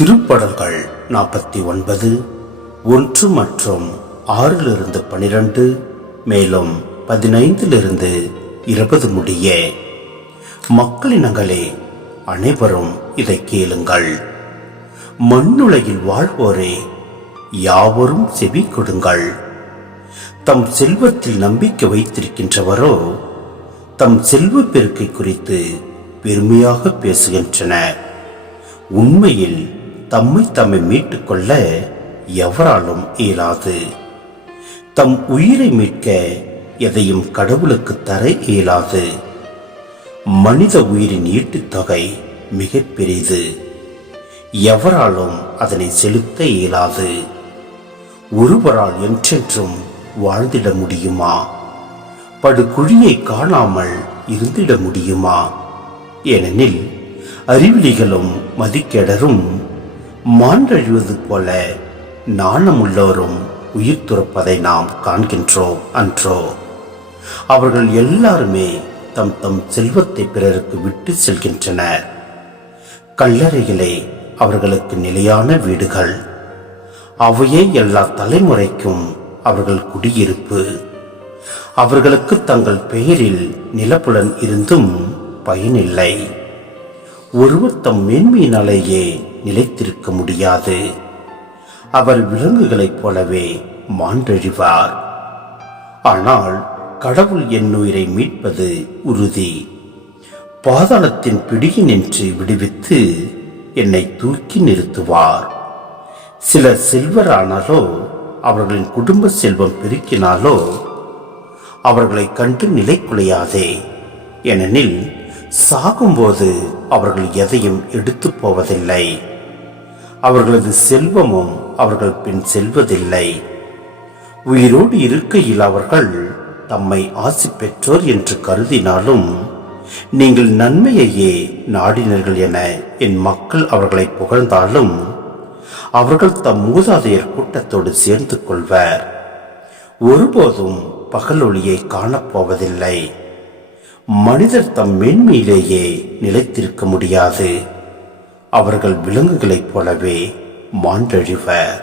திருப்படங்கள் 49 1 மற்றும் 6-12 மேலும் 15 20 முடிய. மக்களினங்களே, அனைவரும் இதை கேளுங்கள். மண்ணுலகில் வாழ்வோரே, யாவரும் செவி கொடுங்கள். தம் செல்வத்தில் நம்பிக்கை வைத்திருக்கின்றவரோ தம் செல்வ பெருக்கை குறித்து பெருமையாக பேசுகின்றனர். உண்மையில் தம்மை மீட்டுக் கொள்ள எவராலும் இயலாது. தம் உயிரை மீட்க எதையும் கடவுளுக்கு தர இயலாது. மனித உயிரின் ஈட்டுத்தொகை மிக பெரிது. எவராலும் அதனை செலுத்த இயலாது. ஒருவரால் என்றென்றும் வாழ்ந்திட முடியுமா? படுகுழியை காணாமல் இருந்திட முடியுமா? ஏனெனில் அறிவிலிகளும் மதிக்கேடரும் மாண்டழிவது போல நாணமுள்ளோரும் உயிர் துறப்பதை நாம் காண்கின்றோம் அன்றோ? அவர்கள் எல்லாருமே தம் தம் செல்வத்தை பிறருக்கு விட்டு செல்கின்றனர். கல்லறைகளே அவர்களுக்கு நிலையான வீடுகள். அவையே எல்லா தலைமுறைக்கும் அவர்கள் குடியிருப்பு. அவர்களுக்கு தங்கள் பெயரில் நிலப்புலன் இருந்தும் பயனில்லை. ஒருவர் தம் மேன்மையினாலேயே நிலைத்திருக்க முடியாது. அவர் விலங்குகளைப் போலவே மாண்டழிவார். ஆனால் கடவுள் என் உயிரை மீட்பது உறுதி. பாதாளத்தின் பிடியினின்று விடுவித்து என்னை தூக்கி நிறுத்துவார். சிலர் செல்வரானாலோ அவர்களின் குடும்ப செல்வம் பெருக்கினாலோ அவர்களை கண்டு நிலை குலையாதே. ஏனெனில் சாகும்போது அவர்கள் எதையும் எடுத்து போவதில்லை. அவர்களது செல்வமும் அவர்கள் பின் செல்வதில்லை. உயிரோடு இருக்கையில் அவர்கள் தம்மை ஆசி பெற்றோர் என்று கருதினாலும் நீங்கள் நன்மையையே நாடினர்கள் என என் மக்கள் அவர்களை புகழ்ந்தாலும் அவர்கள் தம் மூதாதையர் கூட்டத்தோடு சேர்ந்து கொள்வர். ஒருபோதும் பகலொளியை காணப்போவதில்லை. மனிதர் தம் மேன்மையிலேயே நிலைத்திருக்க முடியாது. அவர்கள் விலங்குகளைப் போலவே மாண்டழிவர்.